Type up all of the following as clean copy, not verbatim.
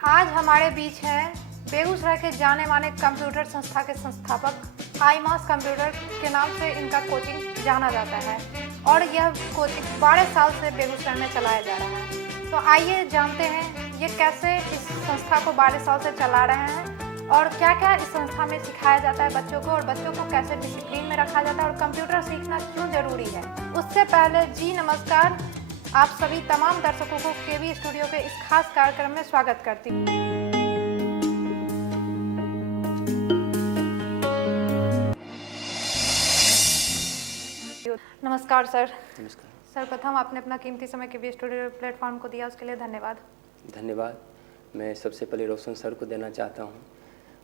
आज हमारे बीच हैं बेगूसराय के जाने माने कंप्यूटर संस्था के संस्थापक। आईमास कंप्यूटर के नाम से इनका कोचिंग जाना जाता है और यह कोचिंग 12 साल से बेगूसराय में चलाया जा रहा है। तो आइए जानते हैं ये कैसे इस संस्था को 12 साल से चला रहे हैं और क्या क्या इस संस्था में सिखाया जाता है बच्चों को, और बच्चों को कैसे डिसिप्लिन में रखा जाता है और कंप्यूटर सीखना क्यों ज़रूरी है। उससे पहले जी नमस्कार, आप सभी तमाम दर्शकों को केवी स्टूडियो के इस खास कार्यक्रम में स्वागत करती हूँ। नमस्कार सर। नमस्कार। सर, प्रथम आपने अपना कीमती समय केवी स्टूडियो प्लेटफॉर्म को दिया, उसके लिए धन्यवाद। धन्यवाद। मैं सबसे पहले रोशन सर को देना चाहता हूँ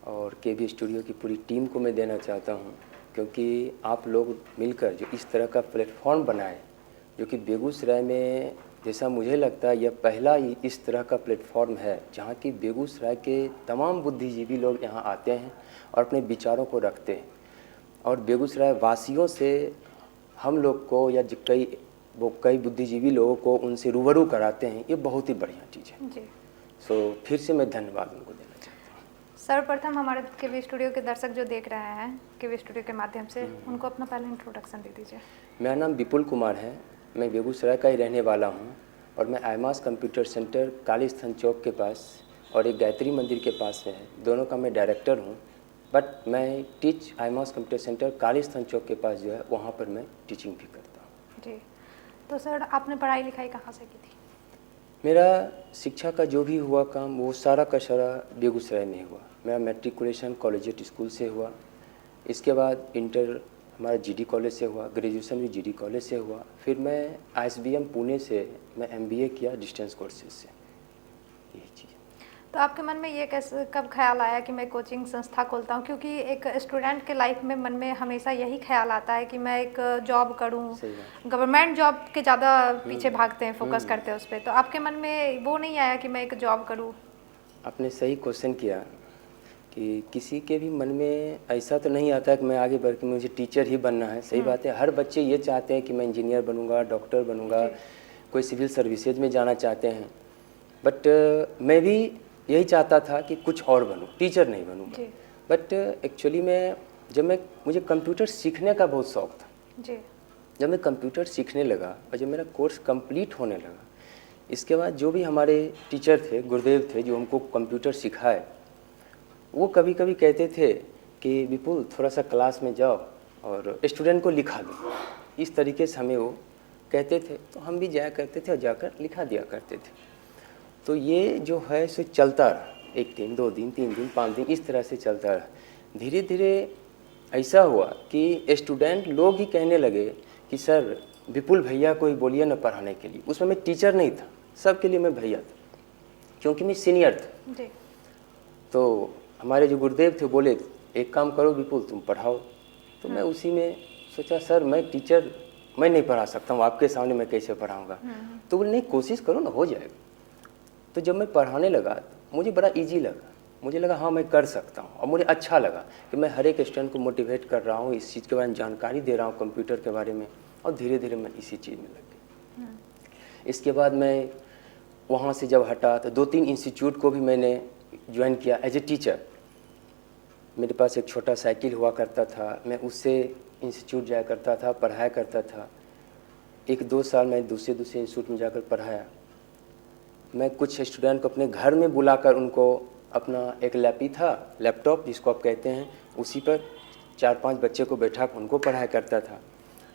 और केवी स्टूडियो की पूरी टीम को मैं देना चाहता हूँ, क्योंकि आप लोग मिलकर जो इस तरह का प्लेटफॉर्म बनाए, जो कि बेगूसराय में जैसा मुझे लगता है यह पहला ही इस तरह का प्लेटफॉर्म है जहाँ की बेगूसराय के तमाम बुद्धिजीवी लोग यहाँ आते हैं और अपने विचारों को रखते हैं और बेगूसराय वासियों से हम लोग को या कई बुद्धिजीवी लोगों को उनसे रूबरू कराते हैं। ये बहुत ही बढ़िया चीज़ है जी। फिर से मैं धन्यवाद उनको देना चाहता हूँ। सर, प्रथम हमारे केवी स्टूडियो के दर्शक जो देख रहे हैं केवी स्टूडियो के माध्यम से, उनको अपना पहले इंट्रोडक्शन दे दीजिए। मेरा नाम विपुल कुमार है, मैं बेगूसराय का ही रहने वाला हूँ और मैं आईमास कंप्यूटर सेंटर काली स्थान चौक के पास और एक गायत्री मंदिर के पास में है, दोनों का मैं डायरेक्टर हूँ। बट मैं टीच आईमास कंप्यूटर सेंटर काली स्थान चौक के पास जो है वहाँ पर मैं टीचिंग भी करता हूँ। जी। तो सर, आपने पढ़ाई लिखाई कहाँ से की थी? मेरा शिक्षा का जो भी हुआ काम वो सारा का सारा बेगूसराय में हुआ। मेरा मैट्रिकुलेशन कॉलेजिएट स्कूल से हुआ, इसके बाद इंटर हमारा जीडी कॉलेज से हुआ, ग्रेजुएशन भी जीडी कॉलेज से हुआ। फिर मैं आईएसबीएम पुणे से मैं एमबीए किया डिस्टेंस कोर्सेज से। यही चीज़। तो आपके मन में ये कैसे कब ख्याल आया कि मैं कोचिंग संस्था खोलता हूँ? क्योंकि एक स्टूडेंट के लाइफ में मन में हमेशा यही ख्याल आता है कि मैं एक जॉब करूँ, गवर्नमेंट जॉब के ज़्यादा पीछे भागते हैं, फोकस करते हैं उस पर। तो आपके मन में वो नहीं आया कि मैं एक जॉब करूँ? आपने सही क्वेश्चन किया कि किसी के भी मन में ऐसा तो नहीं आता है कि मैं आगे बढ़ के मुझे टीचर ही बनना है। सही बात है, हर बच्चे ये चाहते हैं कि मैं इंजीनियर बनूंगा, डॉक्टर बनूंगा, कोई सिविल सर्विसेज में जाना चाहते हैं। बट मैं भी यही चाहता था कि कुछ और बनूं, टीचर नहीं बनूंगा। बट एक्चुअली में मुझे कंप्यूटर सीखने का बहुत शौक था जी। जब मैं कंप्यूटर सीखने लगा और जब मेरा कोर्स कंप्लीट होने लगा, इसके बाद जो भी हमारे टीचर थे, गुरुदेव थे, जो हमको कंप्यूटर सिखाए, वो कभी कभी कहते थे कि विपुल थोड़ा सा क्लास में जाओ और स्टूडेंट को लिखा दो। इस तरीके से हमें वो कहते थे, तो हम भी जाया करते थे और जाकर लिखा दिया करते थे। तो ये जो है सो चलता रहा, 1 दिन 2 दिन 3 दिन 5 दिन इस तरह से चलता रहा। धीरे धीरे ऐसा हुआ कि स्टूडेंट लोग ही कहने लगे कि सर विपुल भैया को ही बोलिए ना पढ़ाने के लिए। उसमें मैं टीचर नहीं था, सबके लिए मैं भैया था, क्योंकि मैं सीनियर था जी। तो हमारे जो गुरुदेव थे बोले एक काम करो विपुल, तुम पढ़ाओ। तो मैं उसी में सोचा सर मैं टीचर मैं नहीं पढ़ा सकता हूँ, आपके सामने मैं कैसे पढ़ाऊँगा। तो बोले नहीं, कोशिश करो ना, हो जाएगा। तो जब मैं पढ़ाने लगा मुझे बड़ा इजी लगा, मुझे लगा हाँ मैं कर सकता हूँ, और मुझे अच्छा लगा कि मैं हर एक स्टूडेंट को मोटिवेट कर रहा हूँ, इस चीज़ के बारे में जानकारी दे रहा हूँ कंप्यूटर के बारे में, और धीरे धीरे मैं इसी चीज़ में लग गया। इसके बाद मैं वहाँ से जब हटा तो 2-3 इंस्टीट्यूट को भी मैंने ज्वाइन किया एज ए टीचर। मेरे पास एक छोटा साइकिल हुआ करता था, मैं उससे इंस्टीट्यूट जाया करता था, पढ़ाया करता था। 1-2 साल मैं दूसरे इंस्टीट्यूट में जाकर पढ़ाया। मैं कुछ स्टूडेंट को अपने घर में बुलाकर उनको अपना एक लैपटॉप जिसको आप कहते हैं, उसी पर 4-5 बच्चे को बैठा कर उनको पढ़ाया करता था।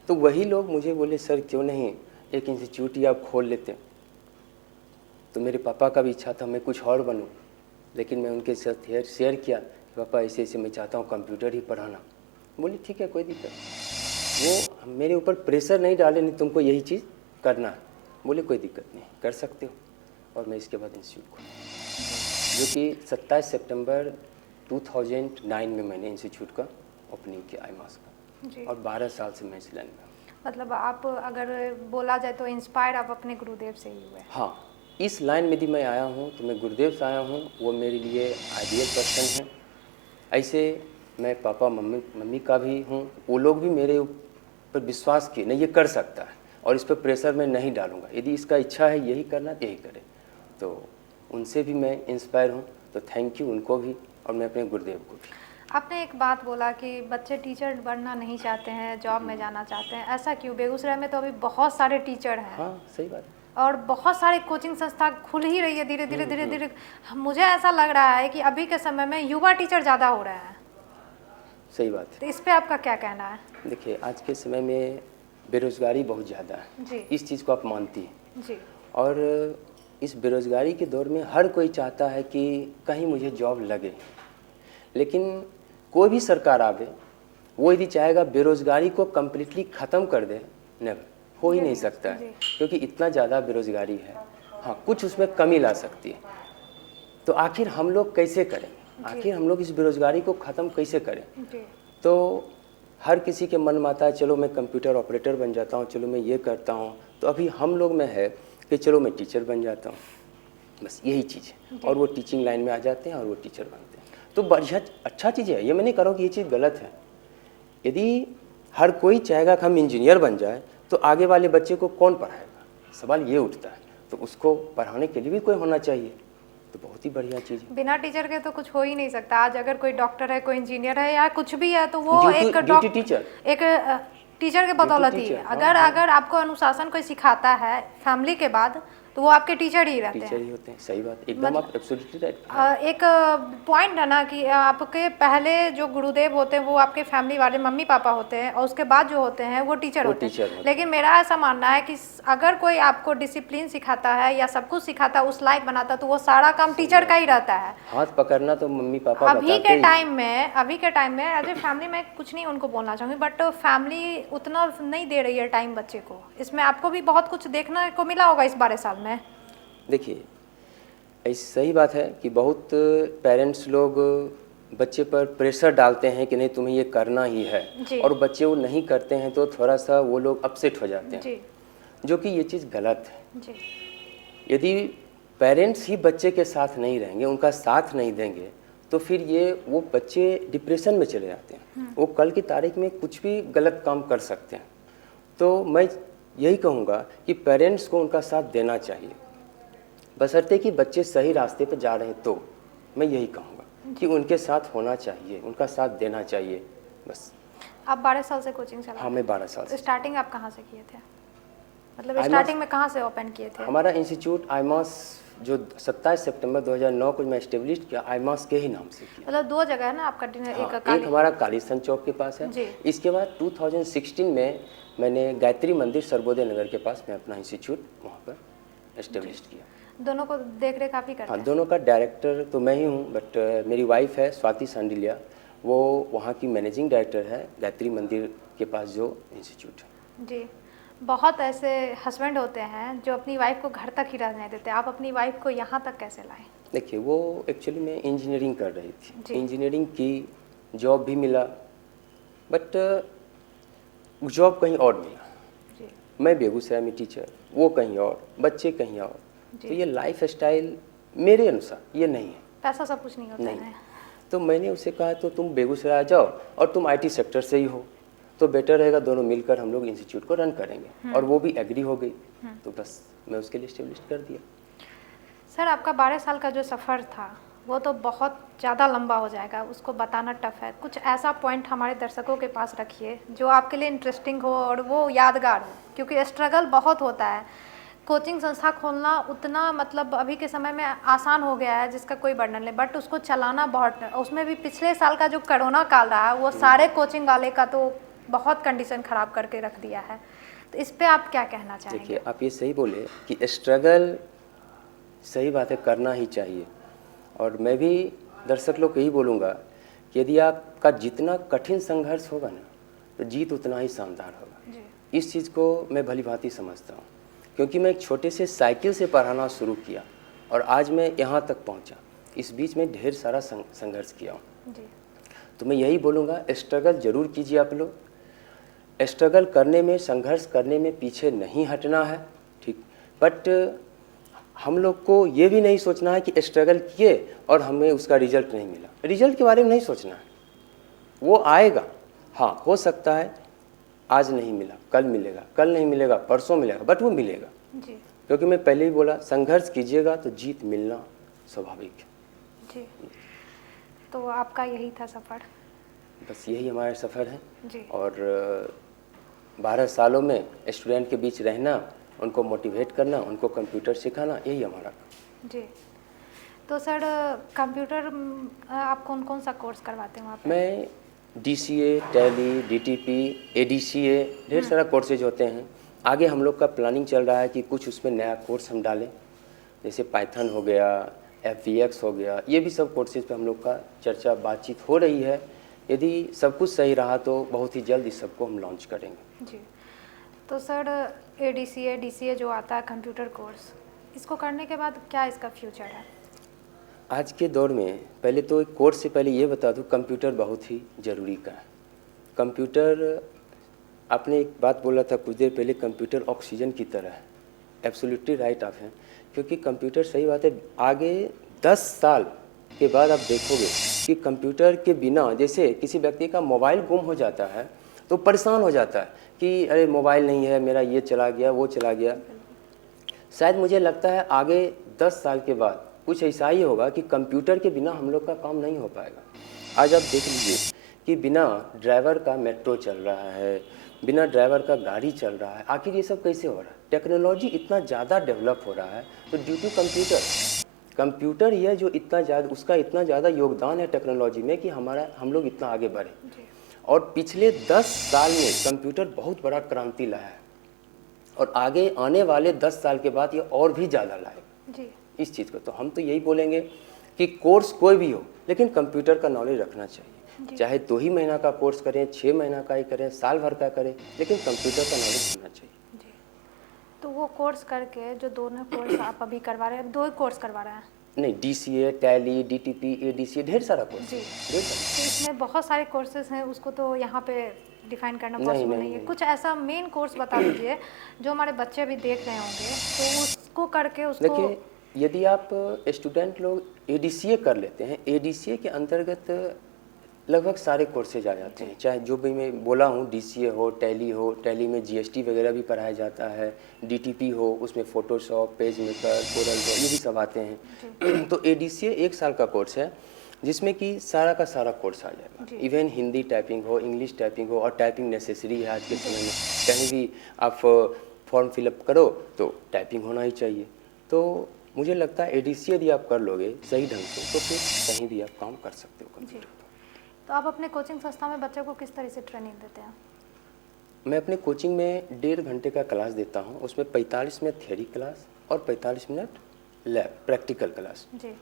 तो वही लोग मुझे बोले सर क्यों नहीं एक इंस्टीट्यूट ही आप खोल लेते। तो मेरे पापा का भी इच्छा था मैं कुछ और बनूं, लेकिन मैं उनके साथ शेयर किया कि पापा ऐसे ऐसे मैं चाहता हूँ कंप्यूटर ही पढ़ाना। बोले ठीक है कोई दिक्कत। वो मेरे ऊपर प्रेशर नहीं डाले, नहीं तुमको यही चीज़ करना है। बोले कोई दिक्कत नहीं, कर सकते हो। और मैं इसके बाद इंस्टीट्यूट खोला, जो कि 27 सितंबर 2009 में मैंने इंस्टीट्यूट का ओपनिंग किया आईमास का। और 12 साल से मैं इस लाइन में। मतलब आप अगर बोला जाए तो इंस्पायर आप अपने गुरुदेव से ही हुए? हाँ, इस लाइन में यदि मैं आया हूँ तो मैं गुरुदेव से आया हूँ, वो मेरे लिए आइडियल पर्सन है। ऐसे मैं पापा मम्मी का भी हूँ, वो लोग भी मेरे ऊपर विश्वास किए नहीं ये कर सकता है, और इस पर प्रेशर मैं नहीं डालूंगा। यदि इसका इच्छा है यही करना यही करे। तो उनसे भी मैं इंस्पायर हूँ। तो थैंक यू उनको भी और मैं अपने गुरुदेव को भी। आपने एक बात बोला कि बच्चे टीचर बनना नहीं चाहते हैं, जॉब में जाना चाहते हैं, ऐसा क्यों? बेगूसराय में तो अभी बहुत सारे टीचर हैं हाँ सही बात है। और बहुत सारे कोचिंग संस्था खुल ही रही है धीरे धीरे धीरे धीरे। मुझे ऐसा लग रहा है कि अभी के समय में युवा टीचर ज़्यादा हो रहे हैं, सही बात है। तो इस पे आपका क्या कहना है? देखिए आज के समय में बेरोजगारी बहुत ज़्यादा है जी इस चीज़ को आप मानती हैं। जी और इस बेरोजगारी के दौर में हर कोई चाहता है कि कहीं मुझे जॉब लगे, लेकिन कोई भी सरकार आवे वो यदि चाहेगा बेरोजगारी को कम्प्लीटली ख़त्म कर दे, नेवर, हो ही नहीं सकता है, क्योंकि इतना ज़्यादा बेरोजगारी है। हाँ कुछ उसमें कमी ला सकती है। तो आखिर हम लोग कैसे करें, आखिर हम लोग इस बेरोजगारी को ख़त्म कैसे करें? जी तो हर किसी के मन में आता है चलो मैं कंप्यूटर ऑपरेटर बन जाता हूँ, चलो मैं ये करता हूँ। तो अभी हम लोग में है कि चलो मैं टीचर बन जाता हूँ, बस यही चीज़ है। और वो टीचिंग लाइन में आ जाते हैं और वो टीचर बनते हैं। तो बढ़िया अच्छा चीज़ है, ये मैं नहीं कह रहा हूँ कि ये चीज़ गलत है। यदि हर कोई चाहेगा कि हम इंजीनियर बन जाए तो आगे वाले बच्चे को कौन पढ़ाएगा, सवाल ये उठता है। तो उसको पढ़ाने के लिए भी कोई होना चाहिए, तो बहुत ही बढ़िया चीज़ है। बिना टीचर के तो कुछ हो ही नहीं सकता। आज अगर कोई डॉक्टर है, कोई इंजीनियर है या कुछ भी है, तो वो ड्यूटी टीचर, एक टीचर के बदौलत ही है। अगर आपको अनुशासन कोई सिखाता है फैमिली के बाद, तो वो आपके टीचर ही रहते टीचर हैं। ही होते हैं। सही बात, एकदम आप एब्सोल्युटली राइट। एक पॉइंट है ना कि आपके पहले जो गुरुदेव होते हैं वो आपके फैमिली वाले मम्मी पापा होते हैं, और उसके बाद जो होते हैं वो टीचर होते हैं। लेकिन मेरा ऐसा मानना है कि अगर कोई आपको डिसिप्लिन सिखाता है या सब कुछ सिखाता है, उस लायक बनाता है, तो वो सारा काम टीचर का ही रहता है। हाथ पकड़ना तो मम्मी पापा अभी के टाइम में एज ए फैमिली में कुछ नहीं उनको बोलना चाहूँगी, बट फैमिली उतना नहीं दे रही है टाइम बच्चे को। इसमें आपको भी बहुत कुछ देखने को मिला होगा इस 12 साल में। देखिए ऐसी सही बात है कि बहुत पेरेंट्स लोग बच्चे पर प्रेशर डालते हैं कि नहीं तुम्हें ये करना ही है, और बच्चे वो नहीं करते हैं तो थोड़ा सा वो लोग अपसेट हो जाते हैं, जो कि ये चीज़ गलत है। जी। यदि पेरेंट्स ही बच्चे के साथ नहीं रहेंगे, उनका साथ नहीं देंगे, तो फिर ये वो बच्चे डिप्रेशन में चले जाते हैं। वो कल की तारीख में कुछ भी गलत काम कर सकते हैं। तो मैं यही कहूँगा कि पेरेंट्स को उनका साथ देना चाहिए, बशर्ते कि बच्चे सही रास्ते पर जा रहे हैं। तो मैं यही कहूँगा कि उनके साथ होना चाहिए, उनका साथ देना चाहिए, बस। आप 12 साल से कोचिंग चला? हाँ मैं 12 साल से। स्टार्टिंग आप कहाँ से किए थे, मतलब स्टार्टिंग में कहाँ से ओपन किए थे? हमारा इंस्टीट्यूट आईमास जो 27 सितंबर 2009 को मैं एस्टेब्लिश किया, आईमास के ही नाम से किया। मतलब 2 जगह है ना आपका? एक हमारा कालीसन चौक के पास है। इसके बाद 2016 में मैंने गायत्री मंदिर सर्वोदय नगर के पास मैं अपना इंस्टीट्यूट वहाँ पर एस्टेब्लिश किया। दोनों को देख रेख आप ही करते हैं? हाँ दोनों का डायरेक्टर तो मैं ही हूँ, बट मेरी वाइफ है स्वाति सांडिलिया, वो वहाँ की मैनेजिंग डायरेक्टर है गायत्री मंदिर के पास जो इंस्टीट्यूट है। जी। बहुत ऐसे हस्बैंड होते हैं जो अपनी वाइफ को घर तक ही रहने देते हैं, आप अपनी वाइफ को यहाँ तक कैसे लाए? देखिए वो एक्चुअली मैं इंजीनियरिंग कर रही थी, इंजीनियरिंग की, जॉब भी मिला, बट जॉब कहीं और मिला। मैं बेगूसराय में टीचर, वो कहीं और, बच्चे कहीं और। तो ये लाइफ स्टाइल मेरे अनुसार ये नहीं है। पैसा सब कुछ नहीं होता है। तो मैंने उसे कहा तो तुम बेगूसराय आ जाओ और तुम आईटी सेक्टर से ही हो, तो बेटर रहेगा, दोनों मिलकर हम लोग इंस्टीट्यूट को रन करेंगे। और वो भी एग्री हो गई, तो बस मैं उसके लिए एस्टेब्लिश कर दिया। सर आपका 12 साल का जो सफ़र था वो तो बहुत ज़्यादा लंबा हो जाएगा, उसको बताना टफ है। कुछ ऐसा पॉइंट हमारे दर्शकों के पास रखिए जो आपके लिए इंटरेस्टिंग हो और वो यादगार हो, क्योंकि स्ट्रगल बहुत होता है। कोचिंग संस्था खोलना उतना मतलब अभी के समय में आसान हो गया है जिसका कोई वर्णन नहीं, बट उसको चलाना बहुत, उसमें भी पिछले साल का जो कोरोना काल रहा वो सारे कोचिंग वाले का तो बहुत कंडीशन ख़राब करके रख दिया है। तो इस पे आप क्या कहना चाहेंगे? देखिए आप ये सही बोले कि स्ट्रगल सही बात है, करना ही चाहिए। और मैं भी दर्शक लोग को यही बोलूँगा कि यदि आपका जितना कठिन संघर्ष होगा ना, तो जीत उतना ही शानदार होगा। इस चीज़ को मैं भली भांति समझता हूँ, क्योंकि मैं एक छोटे से साइकिल से पढ़ाना शुरू किया और आज मैं यहाँ तक पहुँचा। इस बीच में ढेर सारा संघर्ष किया हूँ। तो मैं यही बोलूँगा, स्ट्रगल ज़रूर कीजिए आप लोग। स्ट्रगल करने में, संघर्ष करने में पीछे नहीं हटना है, ठीक। बट हम लोग को ये भी नहीं सोचना है कि स्ट्रगल किए और हमें उसका रिजल्ट नहीं मिला। रिजल्ट के बारे में नहीं सोचना है, वो आएगा। हाँ हो सकता है आज नहीं मिला, कल मिलेगा, कल नहीं मिलेगा, परसों मिलेगा, बट वो मिलेगा। क्योंकि मैं पहले ही बोला, संघर्ष कीजिएगा तो जीत मिलना स्वाभाविक है। जी, तो आपका यही था सफ़र? बस यही हमारा सफ़र है। जी। और 12 सालों में स्टूडेंट के बीच रहना, उनको मोटिवेट करना, उनको कंप्यूटर सिखाना, यही हमारा काम। जी, तो सर कंप्यूटर आप कौन कौन सा कोर्स करवाते हैं वहाँ पे? मैं DCA, टैली, DTP, ADCA, ढेर सारा कोर्सेज होते हैं। आगे हम लोग का प्लानिंग चल रहा है कि कुछ उसमें नया कोर्स हम डालें, जैसे पाइथन हो गया, FVX हो गया, ये भी सब कोर्सेज पे हम लोग का चर्चा बातचीत हो रही है। यदि सब कुछ सही रहा तो बहुत ही जल्द इस सबको हम लॉन्च करेंगे। जी, तो सर ADCA, DCA जो आता है कंप्यूटर कोर्स, इसको करने के बाद क्या इसका फ्यूचर है? आज के दौर में पहले तो एक कोर्स से पहले ये बता दूं, कंप्यूटर बहुत ही ज़रूरी का है। कंप्यूटर, आपने एक बात बोला था कुछ देर पहले, कंप्यूटर ऑक्सीजन की तरह है। एब्सोल्युटली राइट आप हैं, क्योंकि कंप्यूटर, सही बात है, आगे 10 साल के बाद आप देखोगे कि कंप्यूटर के बिना, जैसे किसी व्यक्ति का मोबाइल गुम हो जाता है तो परेशान हो जाता है कि अरे मोबाइल नहीं है मेरा, ये चला गया, वो चला गया। शायद मुझे लगता है आगे 10 साल के बाद कुछ ऐसा ही होगा कि कंप्यूटर के बिना हम लोग का काम नहीं हो पाएगा। आज आप देख लीजिए कि बिना ड्राइवर का मेट्रो चल रहा है, बिना ड्राइवर का गाड़ी चल रहा है। आखिर ये सब कैसे हो रहा है? टेक्नोलॉजी इतना ज़्यादा डेवलप हो रहा है, तो ड्यू टू कंप्यूटर ही है जो इतना ज़्यादा, उसका इतना ज़्यादा योगदान है टेक्नोलॉजी में कि हम लोग इतना आगे बढ़े। और पिछले 10 साल में कंप्यूटर बहुत बड़ा क्रांति लाया है, और आगे आने वाले 10 साल के बाद ये और भी ज़्यादा लाएगा जी, इस चीज़ को। तो हम तो यही बोलेंगे कि कोर्स कोई भी हो, लेकिन कंप्यूटर का नॉलेज रखना चाहिए। चाहे 2 ही महीना का कोर्स करें, 6 महीना का ही करें, साल भर का करें, लेकिन कंप्यूटर का नॉलेज होना चाहिए। जी, तो वो कोर्स करके जो दोनों कोर्स आप अभी करवा रहे हैं, 2 ही कोर्स करवा रहे हैं? नहीं, DCA, टैली, DTP, ADCA, ढेर सारा कोर्स। जी, ढेर सारा। तो इसमें बहुत सारे कोर्सेज हैं, उसको तो यहाँ पे डिफाइन करना नहीं, पॉसिबल नहीं, नहीं है। नहीं। कुछ ऐसा मेन कोर्स बता दीजिए जो हमारे बच्चे भी देख रहे होंगे, तो उसको करके उसको। देखिए, यदि आप स्टूडेंट लोग ADCA कर लेते हैं, ADCA के अंतर्गत लगभग सारे कोर्सेज आ जाते हैं। चाहे जो भी मैं बोला हूँ, DCA हो, टैली में GST वगैरह भी पढ़ाया जाता है, DTP हो, उसमें Photoshop, page maker, Corel Draw, ये भी सब आते हैं। तो ADCA 1 साल का कोर्स है, जिसमें कि सारा का सारा कोर्स आ जाएगा। इवन हिंदी टाइपिंग हो, इंग्लिश टाइपिंग हो, और टाइपिंग नेसेसरी है आज के समय में। कहीं भी आप फॉर्म फिलअप करो तो टाइपिंग होना ही चाहिए। तो मुझे लगता है ADCA यदि आप कर लोगे सही ढंग से, तो फिर कहीं भी आप काम कर सकते हो कंप्यूटर। तो आप अपने कोचिंग संस्था में बच्चों को किस तरह से ट्रेनिंग देते हैं? मैं अपने कोचिंग में 1.5 घंटे का क्लास देता हूँ। उसमें 45 मिनट थियरी क्लास और 45 मिनट लैब प्रैक्टिकल क्लास। जी,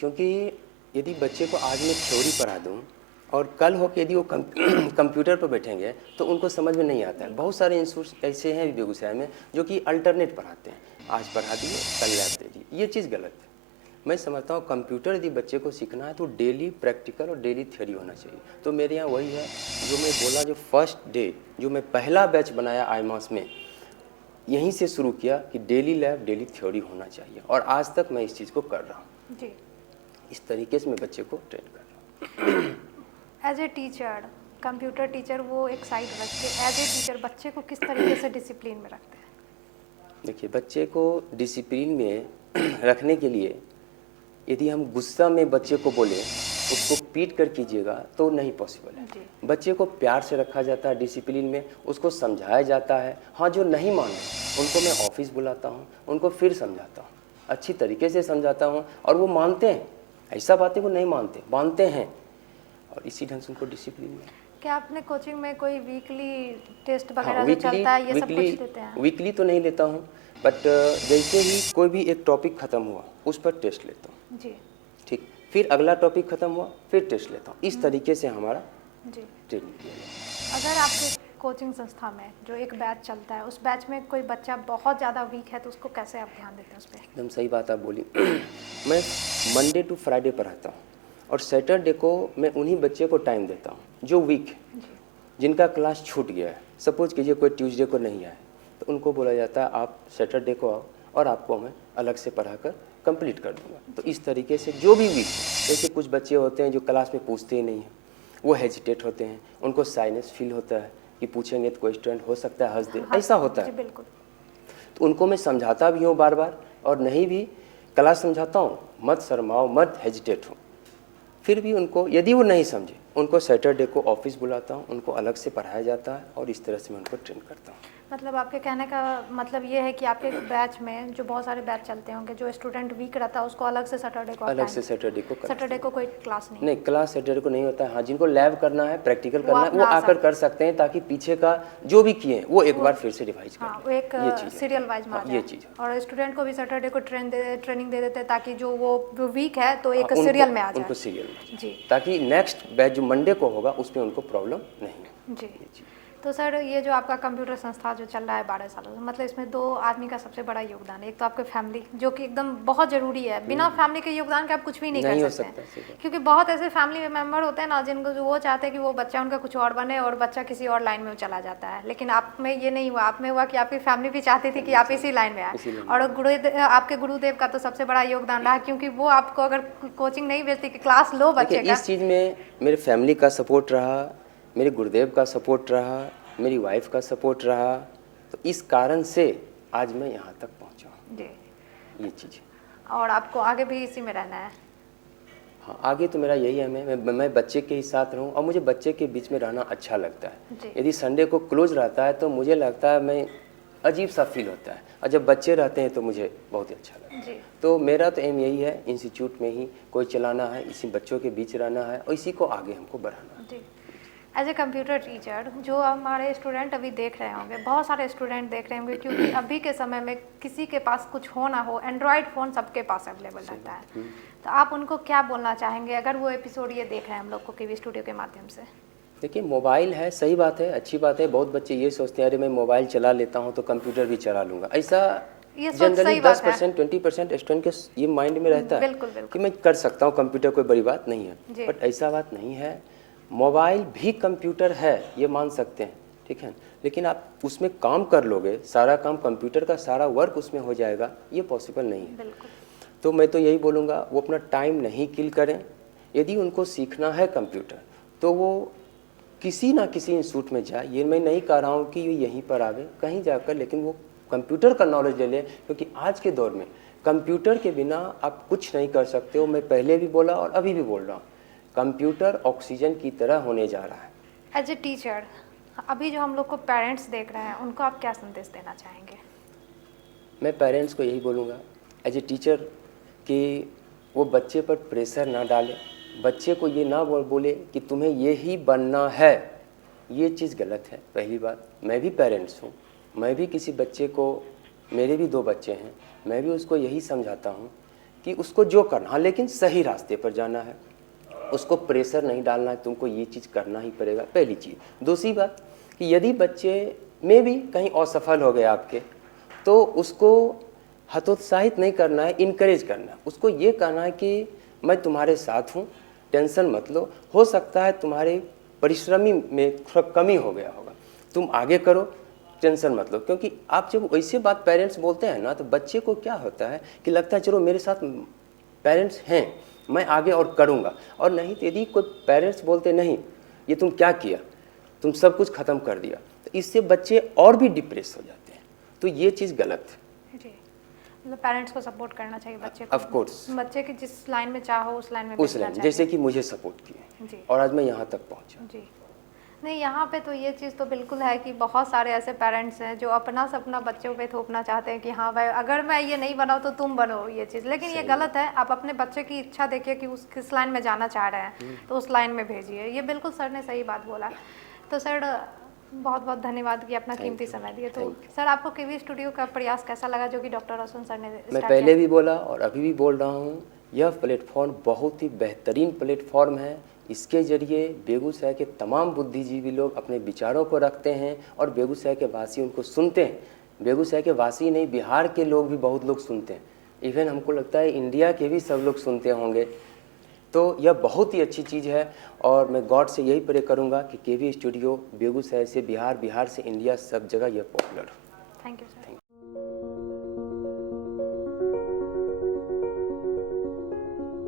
क्योंकि यदि बच्चे को आज मैं थ्योरी पढ़ा दूँ और कल हो के यदि वो कंप्यूटर पर बैठेंगे तो उनको समझ में नहीं आता है। बहुत सारे इंस्टीट्यूट ऐसे हैं बेगूसराय में जो कि अल्टरनेट पढ़ाते हैं, आज पढ़ा दिए कल लैब दे दिए। ये चीज़ गलत है। मैं समझता हूँ कंप्यूटर यदि बच्चे को सीखना है तो डेली प्रैक्टिकल और डेली थ्योरी होना चाहिए। तो मेरे यहाँ वही है जो मैं बोला, जो फर्स्ट डे जो मैं पहला बैच बनाया IMAS में, यहीं से शुरू किया कि डेली लैब डेली थ्योरी होना चाहिए, और आज तक मैं इस चीज़ को कर रहा हूँ। जी, इस तरीके से मैं बच्चे को ट्रेन कर रहा हूँ। As a teacher, computer teacher वो एक साइड रख के, एज ए टीचर बच्चे को किस तरीके से डिसिप्लिन में रखते हैं? देखिए, बच्चे को डिसिप्लिन में रखने के लिए यदि हम गुस्सा में बच्चे को बोले उसको पीट कर कीजिएगा तो नहीं पॉसिबल है। जी, बच्चे को प्यार से रखा जाता है डिसिप्लिन में, उसको समझाया जाता है। हाँ, जो नहीं माने उनको मैं ऑफिस बुलाता हूँ, उनको फिर समझाता हूँ, अच्छी तरीके से समझाता हूँ, और वो मानते हैं। ऐसा बातें वो नहीं मानते हैं, और इसी ढंग से उनको डिसिप्लिन में। क्या आपने कोचिंग में कोई वीकली टेस्ट वगैरह जो चलता है, ये सब कुछ देते हैं? वीकली तो नहीं लेता हूँ, बट जैसे ही कोई भी एक टॉपिक ख़त्म हुआ उस पर टेस्ट लेता हूँ। जी, ठीक, फिर अगला टॉपिक ख़त्म हुआ फिर टेस्ट लेता हूँ। इस तरीके से हमारा जी। ट्रेनिंग किया जाता है। अगर आपके कोचिंग संस्था में जो एक बैच चलता है, उस बैच में कोई बच्चा बहुत ज़्यादा वीक है तो उसको कैसे आप ध्यान देते हैं उस पर? एकदम सही बात आप बोली। मैं मंडे टू फ्राइडे पढ़ाता हूँ, और सैटरडे को मैं उन्हीं बच्चे को टाइम देता हूँ जो वीक है, जिनका क्लास छूट गया है। सपोज कीजिए कोई ट्यूसडे को नहीं आए, तो उनको बोला जाता है आप सैटरडे को आओ और आपको मैं अलग से पढ़ाकर कंप्लीट कर दूंगा। तो इस तरीके से जो भी वीक है, जैसे कुछ बच्चे होते हैं जो क्लास में पूछते ही नहीं हैं, वो हेजिटेट होते हैं, उनको साइनेस फील होता है कि पूछेंगे तो कोई स्टूडेंट हो सकता है हंस दे, ऐसा होता है। बिल्कुल। तो उनको मैं समझाता भी हूँ बार बार, और नहीं भी क्लास समझाता हूँ, मत शर्माओ, मत हेजिटेट हो। फिर भी उनको, यदि वो नहीं समझे, उनको सैटरडे को ऑफिस बुलाता हूँ, उनको अलग से पढ़ाया जाता है और इस तरह से मैं उनको ट्रेन करता हूँ। मतलब आपके कहने का मतलब ये है कि आपके बैच में जो बहुत सारे बैच चलते होंगे, जो स्टूडेंट वीक रहता है उसको अलग से सैटरडे को अलग से सैटरडे को सैटरडे को कोई क्लास नहीं? नहीं, क्लास सैटरडे को नहीं होता है। हाँ, जिनको लैब करना है, प्रैक्टिकल करना है, वो अपना आकर कर सकते हैं, ताकि पीछे का जो भी किए हैं वो एक बार फिर से रिवाइज कर हाँ, लें। वो एक ये चीज़ है। सीरियल वाइज में आ हाँ, जाए। ये चीज़ है। और स्टूडेंट को भी सैटरडे को ट्रेनिंग दे देते हैं, ताकि जो वो वीक है तो एक हाँ, सीरियल में आ जाए। उनको सीरियल में जी, ताकि नेक्स्ट बैच जो मंडे को होगा उसमें उनको प्रॉब्लम नहीं हो। जी। ये चीज़। तो सर, ये जो आपका कंप्यूटर संस्था जो चल रहा है 12 सालों से, मतलब इसमें 2 आदमी का सबसे बड़ा योगदान है। एक तो आपके फैमिली, जो कि एकदम बहुत ज़रूरी है। बिना फैमिली के योगदान के आप कुछ भी नहीं नहीं कर हो सकते सकता, हैं। सही बात। क्योंकि बहुत ऐसे फैमिली मेम्बर होते हैं ना, जिनको जो वो चाहते हैं कि वो बच्चा उनका कुछ और बने और बच्चा किसी और लाइन में चला जाता है। लेकिन आप में ये नहीं हुआ। आप में हुआ कि आपकी फैमिली भी चाहती थी कि आप इसी लाइन में आए। और आपके गुरुदेव का तो सबसे बड़ा योगदान रहा, क्योंकि वो आपको अगर कोचिंग नहीं भेजती कि क्लास लो बच्चे देखिए, का। इस चीज़ में मेरे फैमिली का सपोर्ट रहा, मेरे गुरुदेव का सपोर्ट रहा, मेरी वाइफ का सपोर्ट रहा, तो इस कारण से आज मैं यहाँ तक पहुँचा हूँ। जी। ये चीज़ है। और आपको आगे भी इसी में रहना है? हाँ, आगे तो मेरा यही है, मैं बच्चे के ही साथ रहूँ और मुझे बच्चे के बीच में रहना अच्छा लगता है। जी। यदि संडे को क्लोज रहता है तो मुझे लगता है मैं अजीब सा फील होता है, और जब बच्चे रहते हैं तो मुझे बहुत ही अच्छा लगता है। जी। तो मेरा तो एम यही है, इंस्टीट्यूट में ही कोई चलाना है, इसी बच्चों के बीच रहना है और इसी को आगे हमको बढ़ाना है। जी। एज ए कंप्यूटर टीचर, जो हमारे स्टूडेंट अभी देख रहे होंगे, बहुत सारे स्टूडेंट देख रहे होंगे, क्योंकि अभी के समय में किसी के पास कुछ हो ना हो, एंड्रॉयड फ़ोन सबके पास अवेलेबल रहता है। तो आप उनको क्या बोलना चाहेंगे अगर वो एपिसोड ये देख रहे हैं हम लोग को केवी स्टूडियो के माध्यम से? देखिए, मोबाइल है, सही बात है, अच्छी बात है। बहुत बच्चे ये सोचते हैं, अरे मैं मोबाइल चला लेता हूँ तो कंप्यूटर भी चला लूँगा। ऐसा जनरली 10% 20% स्टूडेंट के ये माइंड में रहता है कि मैं कर सकता हूँ, कंप्यूटर कोई बड़ी बात नहीं है। बट ऐसा बात नहीं है। मोबाइल भी कंप्यूटर है, ये मान सकते हैं, ठीक है, लेकिन आप उसमें काम कर लोगे, सारा काम कंप्यूटर का सारा वर्क उसमें हो जाएगा, ये पॉसिबल नहीं है। तो मैं तो यही बोलूँगा, वो अपना टाइम नहीं किल करें। यदि उनको सीखना है कंप्यूटर तो वो किसी ना किसी इंस्टीट्यूट में जाए। ये मैं नहीं कह रहा हूँ कि ये यहीं पर आवे, कहीं जाकर, लेकिन वो कंप्यूटर का नॉलेज ले लें, क्योंकि आज के दौर में कंप्यूटर के बिना आप कुछ नहीं कर सकते हो। मैं पहले भी बोला और अभी भी बोल रहा हूँ, कंप्यूटर ऑक्सीजन की तरह होने जा रहा है। एज ए टीचर, अभी जो हम लोग को पेरेंट्स देख रहे हैं, उनको आप क्या संदेश देना चाहेंगे? मैं पेरेंट्स को यही बोलूँगा एज ए टीचर कि वो बच्चे पर प्रेशर ना डालें, बच्चे को ये ना बोले कि तुम्हें ये ही बनना है। ये चीज़ गलत है। पहली बात, मैं भी पेरेंट्स हूँ, मैं भी किसी बच्चे को, मेरे भी 2 बच्चे हैं, मैं भी उसको यही समझाता हूँ कि उसको जो करना, हाँ, लेकिन सही रास्ते पर जाना है, उसको प्रेशर नहीं डालना है, तुमको ये चीज़ करना ही पड़ेगा, पहली चीज़। दूसरी बात कि यदि बच्चे में भी कहीं असफल हो गए आपके, तो उसको हतोत्साहित नहीं करना है, इनकरेज करना है। उसको ये कहना है कि मैं तुम्हारे साथ हूँ, टेंशन मत लो, हो सकता है तुम्हारे परिश्रमी में थोड़ा कमी हो गया होगा, तुम आगे करो, टेंशन मत लो। क्योंकि आप जब वैसे बात पेरेंट्स बोलते हैं ना, तो बच्चे को क्या होता है कि लगता है चलो मेरे साथ पेरेंट्स हैं, मैं आगे और करूँगा। और नहीं तो यदि कोई पेरेंट्स बोलते नहीं, ये तुम क्या किया, तुम सब कुछ ख़त्म कर दिया, तो इससे बच्चे और भी डिप्रेस हो जाते हैं। तो ये चीज़ गलत है। मतलब पेरेंट्स को सपोर्ट करना चाहिए बच्चे को। ऑफ कोर्स, बच्चे की जिस लाइन में चाहो उस लाइन में उस लाइन, जैसे कि मुझे सपोर्ट किए और आज मैं यहाँ तक पहुँचा। जी। नहीं, यहाँ पे तो ये चीज़ तो बिल्कुल है कि बहुत सारे ऐसे पेरेंट्स हैं जो अपना सपना बच्चों पे थोपना चाहते हैं कि हाँ भाई, अगर मैं ये नहीं बनाऊँ तो तुम बनो ये चीज़। लेकिन ये गलत है। आप अपने बच्चे की इच्छा देखिए कि उस किस लाइन में जाना चाह रहे हैं, तो उस लाइन में भेजिए। ये बिल्कुल सर ने सही बात बोला। तो सर, बहुत बहुत धन्यवाद कि अपना कीमती समय दिए। तो सर, आपको केवी स्टूडियो का प्रयास कैसा लगा जो कि डॉक्टर रोशन सर ने मैं पहले भी बोला और अभी भी बोल रहा हूँ, यह प्लेटफॉर्म बहुत ही बेहतरीन प्लेटफॉर्म है। इसके जरिए बेगूसराय के तमाम बुद्धिजीवी लोग अपने विचारों को रखते हैं और बेगूसराय के वासी उनको सुनते हैं। बेगूसराय के वासी नहीं, बिहार के लोग भी बहुत लोग सुनते हैं। इवन हमको लगता है इंडिया के भी सब लोग सुनते होंगे। तो यह बहुत ही अच्छी चीज़ है और मैं गॉड से यही प्रे करूँगा कि केवी स्टूडियो बेगूसराय से बिहार, बिहार से इंडिया, सब जगह यह पॉपुलर हो। Thank you sir.